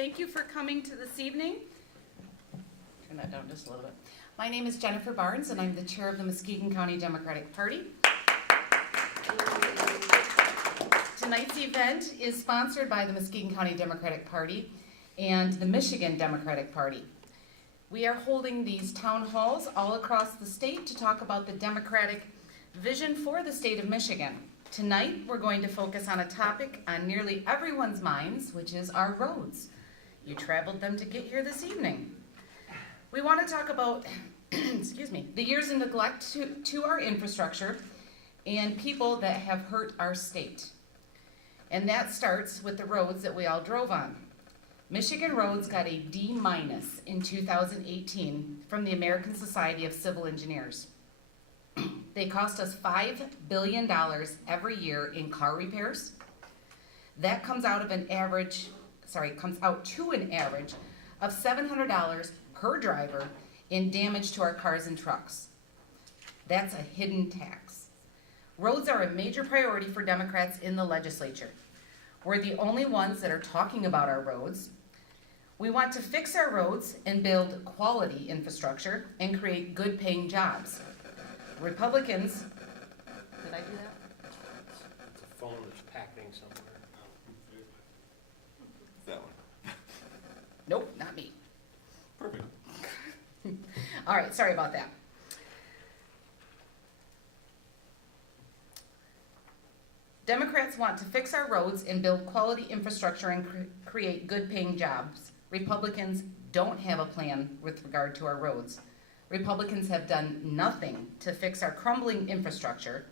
Thank you for coming to this evening. Turn that down just a little bit. My name is Jennifer Barnes, and I'm the chair of the Muskegon County Democratic Party. Tonight's event is sponsored by the Muskegon County Democratic Party and the Michigan Democratic Party. We are holding these town halls all across the state to talk about the Democratic vision for the state of Michigan. Tonight, we're going to focus on a topic on nearly everyone's minds, which is our roads. You traveled them to get here this evening. We want to talk about, excuse me, the years of neglect to our infrastructure and people that have hurt our state. And that starts with the roads that we all drove on. Michigan roads got a D- in 2018 from the American Society of Civil Engineers. They cost us $5 billion every year in car repairs. That comes out to an average of $700 per driver in damage to our cars and trucks. That's a hidden tax. Roads are a major priority for Democrats in the legislature. We're the only ones that are talking about our roads. We want to fix our roads and build quality infrastructure and create good paying jobs. Republicans, did I do that? It's a phone that's packing somewhere. That one. Nope, not me. Perfect. All right, sorry about that. Democrats want to fix our roads and build quality infrastructure and create good paying jobs. Republicans don't have a plan with regard to our roads. Republicans have done nothing to fix our crumbling infrastructure,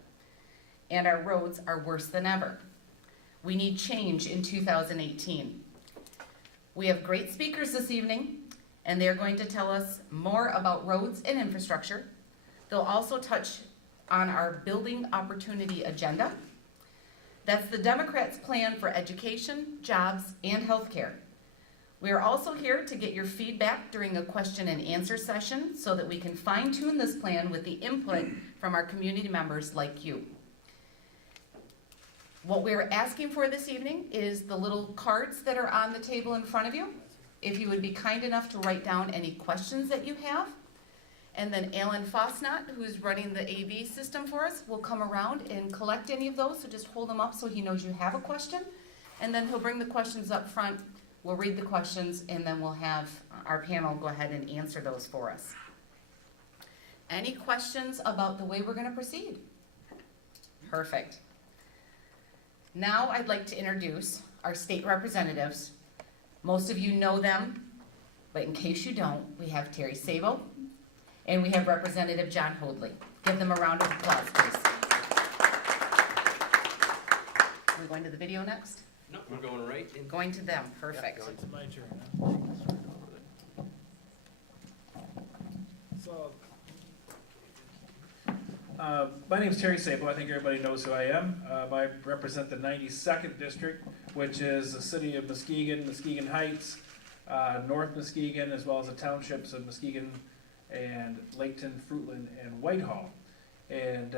and our roads are worse than ever. We need change in 2018. We have great speakers this evening, and they're going to tell us more about roads and infrastructure. They'll also touch on our building opportunity agenda. That's the Democrats' plan for education, jobs, and health care. We are also here to get your feedback during a question and answer session so that we can fine-tune this plan with the input from our community members like you. What we're asking for this evening is the little cards that are on the table in front of you. If you would be kind enough to write down any questions that you have. And then Alan Fosnot, who's running the AV system for us, will come around and collect any of those, so just hold them up so he knows you have a question. And then he'll bring the questions up front. We'll read the questions, and then we'll have our panel go ahead and answer those for us. Any questions about the way we're going to proceed? Perfect. Now I'd like to introduce our state representatives. Most of you know them, but in case you don't, we have Terry Sabo, and we have Representative John Hoadley. Give them a round of applause, please. Are we going to the video next? No, we're going right in. Going to them, perfect. Yeah, It's my turn. So, my name is Terry Sabo. I think everybody knows who I am. I represent the 92nd District, which is the city of Muskegon, Muskegon Heights, North Muskegon, as well as the townships of Muskegon and Laketon, Fruitland, and Whitehall. And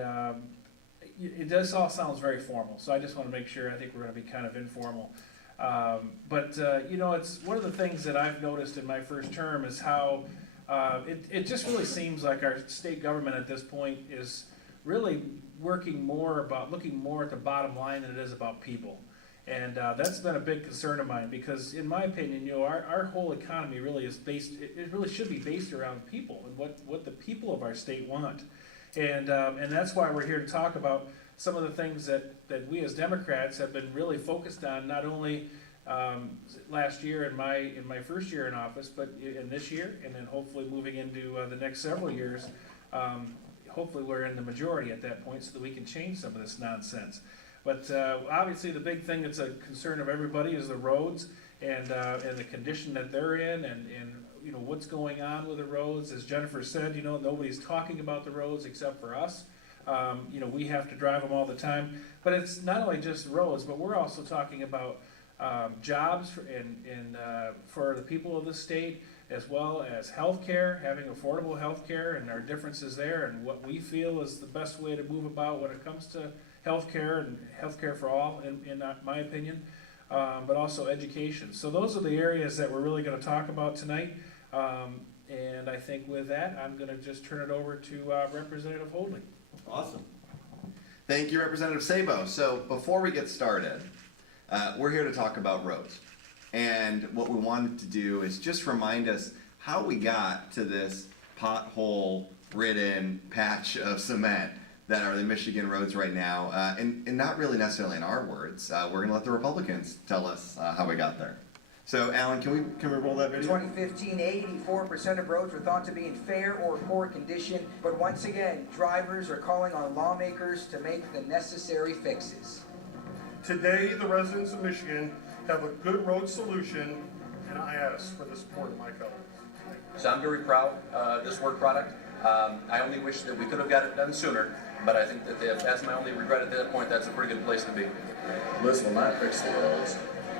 it does all sounds very formal, so I just want to make sure. I think we're going to be kind of informal. But it's one of the things that I've noticed in my first term is how it just really seems like our state government at this point is really looking more at the bottom line than it is about people. And that's been a big concern of mine because, in my opinion, our whole economy really is based. It really should be based around people and what the people of our state want. And that's why we're here to talk about some of the things that we as Democrats have been really focused on, not only last year in my first year in office, but in this year, and then hopefully moving into the next several years. Hopefully we're in the majority at that point so that we can change some of this nonsense. But obviously the big thing that's a concern of everybody is the roads and the condition that they're in and what's going on with the roads. As Jennifer said, nobody's talking about the roads except for us. We have to drive them all the time. But it's not only just roads, but we're also talking about jobs for the people of the state, as well as health care, having affordable health care, and our differences there, and what we feel is the best way to move about when it comes to health care and health care for all, in my opinion. but also education. So those are the areas that we're really gonna talk about tonight. And I think with that, I'm gonna just turn it over to Representative Hoadley. Awesome. Thank you, Representative Sabo. So before we get started, we're here to talk about roads. And what we wanted to do is just remind us how we got to this pothole-ridden patch of cement that are the Michigan roads right now, and not really necessarily in our words. We're gonna let the Republicans tell us how we got there. So Alan, can we roll that In video? 2015, 84% of roads were thought to be in fair or poor condition, but once again, drivers are calling on lawmakers to make the necessary fixes. Today, the residents of Michigan have a good road solution, and I ask for the support of my colleagues. So I'm very proud of this work product. I only wish that we could have got it done sooner, but I think that that's my only regret at that point. That's a pretty good place to be. This will not fix the roads,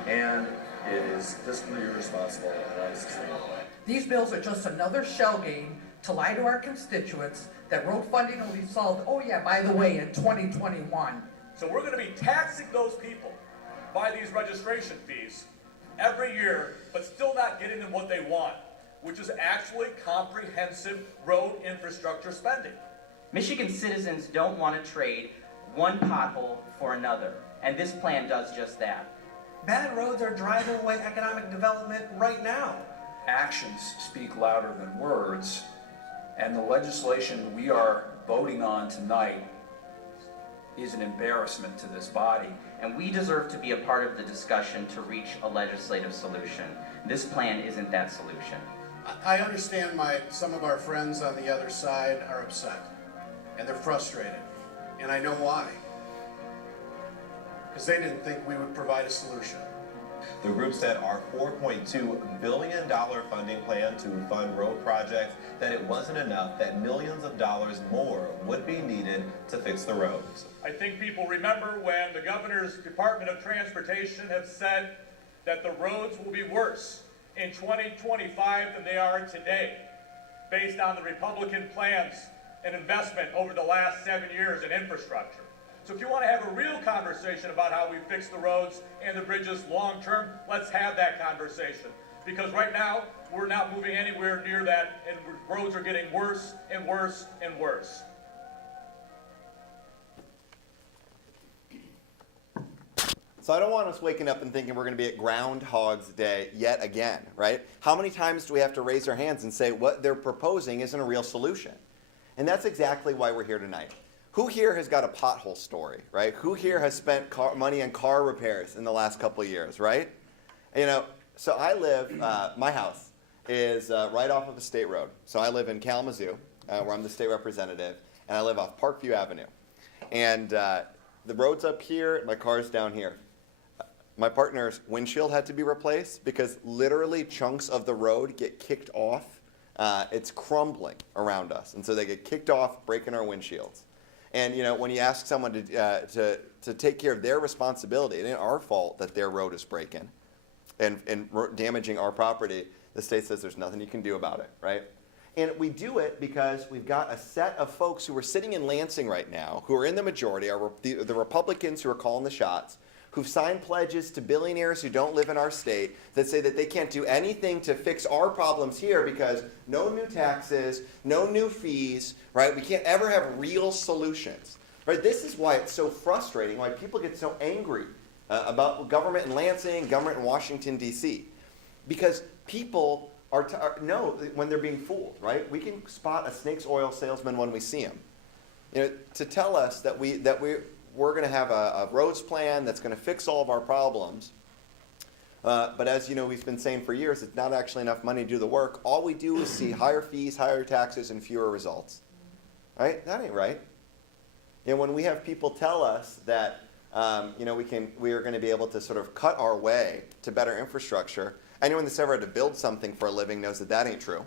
and it is fiscally irresponsible and unsustainable. These bills are just another shell game to lie to our constituents that road funding will be solved, oh yeah, by the way, in 2021. So we're going to be taxing those people by these registration fees every year, but still not getting them what they want, which is actually comprehensive road infrastructure spending. Michigan citizens don't want to trade one pothole for another, and this plan does just that. Bad roads are driving away economic development right now. Actions speak louder than words, and the legislation we are voting on tonight is an embarrassment to this body. And we deserve to be a part of the discussion to reach a legislative solution. This plan isn't that solution. I understand some of our friends on the other side are upset, and they're frustrated, and I know why. Because they didn't think we would provide a solution. The group said our $4.2 billion funding plan to fund road projects, that it wasn't enough, that millions of dollars more would be needed to fix the roads. I think people remember when the governor's Department of Transportation have said that the roads will be worse in 2025 than they are today, based on the Republican plans and investment over the last 7 years in infrastructure. So if you want to have a real conversation about how we fix the roads and the bridges long term, let's have that conversation. Because right now, we're not moving anywhere near that, and roads are getting worse and worse and worse. So I don't want us waking up and thinking we're going to be at Groundhog's Day yet again, right? How many times do we have to raise our hands and say what they're proposing isn't a real solution? And that's exactly why we're here tonight. Who here has got a pothole story, right? Who here has spent money on car repairs in the last couple of years, right? You know, so I live, my house is right off of a state road. So I live in Kalamazoo, where I'm the state representative, and I live off Parkview Avenue. And the road's up here, my car's down here. My partner's windshield had to be replaced because literally chunks of the road get kicked off. It's crumbling around us, and so they get kicked off, breaking our windshields. And you know, when you ask someone to take care of their responsibility, it ain't our fault that their road is breaking and damaging our property. The state says there's nothing you can do about it, right? And we do it because we've got a set of folks who are sitting in Lansing right now, who are in the majority, are the Republicans who are calling the shots, who've signed pledges to billionaires who don't live in our state that say that they can't do anything to fix our problems here because no new taxes, no new fees, right? We can't ever have real solutions, right? This is why it's so frustrating, why people get so angry about government in Lansing, government in Washington, D.C. Because people know when they're being fooled, right? We can spot a snake's oil salesman when we see him. You know, to tell us that we're going to have a roads plan that's going to fix all of our problems. But as you know, we've been saying for years, it's not actually enough money to do the work. All we do is see higher fees, higher taxes, and fewer results. Right? That ain't right. You know, when we have people tell us that you know, we are going to be able to sort of cut our way to better infrastructure, anyone that's ever had to build something for a living knows that that ain't true.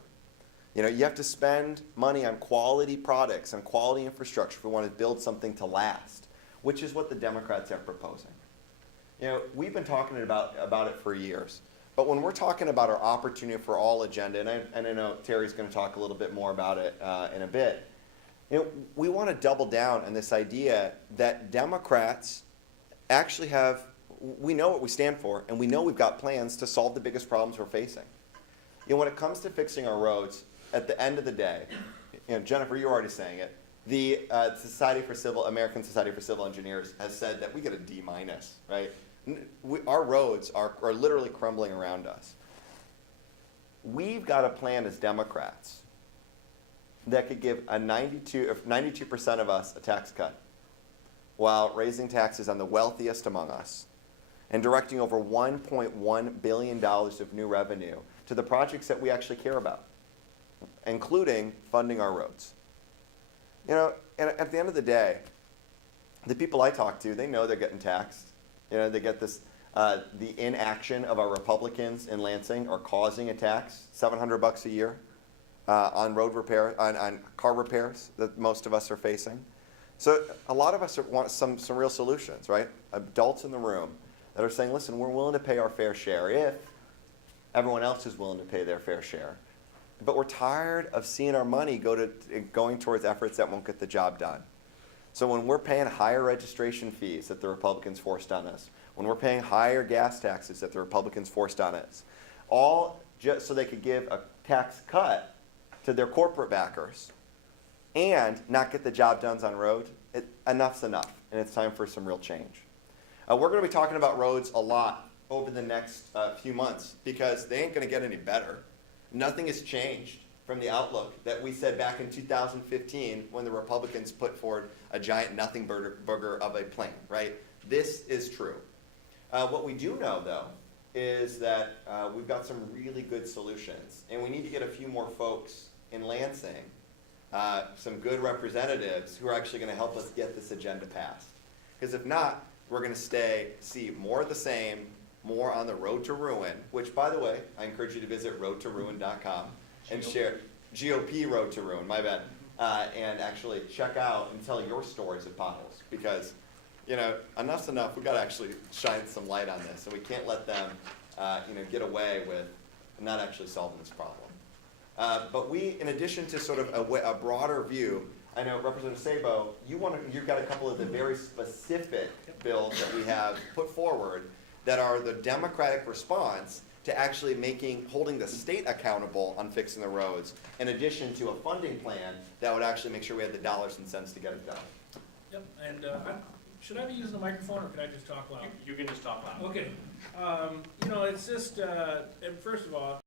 You know, you have to spend money on quality products, on quality infrastructure if we want to build something to last, which is what the Democrats are proposing. You know, we've been talking about it for years. But when we're talking about our Opportunity for All agenda, and I know Terry's going to talk a little bit more about it in a bit, you know, we want to double down on this idea that Democrats actually have we know what we stand for, and we know we've got plans to solve the biggest problems we're facing. You know, when it comes to fixing our roads, at the end of the day, you know, Jennifer, you're already saying it, the American Society for Civil Engineers has said that we get a D-, right? Our roads are literally crumbling around us. We've got a plan as Democrats that could give 92% of us a tax cut while raising taxes on the wealthiest among us and directing over $1.1 billion of new revenue to the projects that we actually care about, including funding our roads. You know, and at the end of the day, the people I talk to, they know they're getting taxed. You know, they get this, the inaction of our Republicans in Lansing are causing a tax, $700 a year on road repair, on car repairs that most of us are facing. So a lot of us want some real solutions, right? Adults in the room that are saying, listen, we're willing to pay our fair share if everyone else is willing to pay their fair share. But we're tired of seeing our money going towards efforts that won't get the job done. So when we're paying higher registration fees that the Republicans forced on us, when we're paying higher gas taxes that the Republicans forced on us, all just so they could give a tax cut to their corporate backers and not get the job done on road, enough's enough, and it's time for some real change. We're going to be talking about roads a lot over the next few months because they ain't going to get any better. Nothing has changed from the outlook that we said back in 2015 when the Republicans put forward a giant nothing burger of a plan, right? This is true. What we do know, though, is that we've got some really good solutions, and we need to get a few more folks in Lansing, some good representatives who are actually going to help us get this agenda passed. Because if not, we're going to see more of the same, more on the road to ruin, which, by the way, I encourage you to visit roadtoruin.com and share GOP Road to Ruin, my bad, and actually check out and tell your stories of potholes because, you know, enough's enough. We've got to actually shine some light on this, and we can't let them, get away with not actually solving this problem. But we, in addition to sort of a broader view, I know Representative Sabo, you've got a couple of the very specific bills that we have put forward that are the Democratic response to actually holding the state accountable on fixing the roads, in addition to a funding plan that would actually make sure we had the dollars and cents to get it done. Yep, and should I be using the microphone or can I just talk loud? You can just talk loud. Okay, you know, it's just, and first of all,